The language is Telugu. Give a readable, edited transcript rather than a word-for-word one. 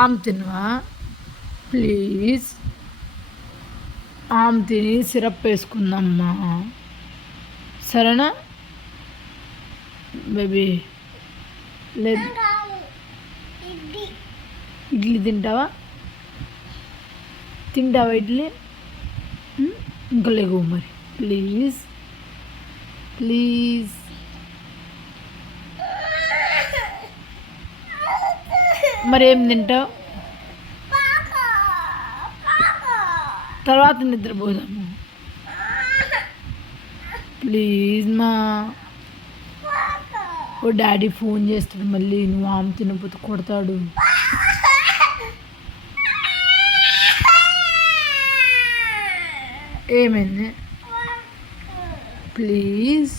ఆమ్ తినవా? ప్లీజ్ ఆమ్ తిని సిరప్ వేసుకుందమ్మా, సరేనా బేబీ? లేదు, ఇడ్లీ తింటావా? ఇడ్లీ? ఇంకా లేవు మరి, ప్లీజ్ ప్లీజ్. మరి ఏం తింటావు? తర్వాత నిద్రపోదాము, ప్లీజ్ మా. ఓ డాడీ ఫోన్ చేస్తాడు మళ్ళీ, నువ్వు ఆమె తినకపోతే కొడతాడు. ఏమైంది? ప్లీజ్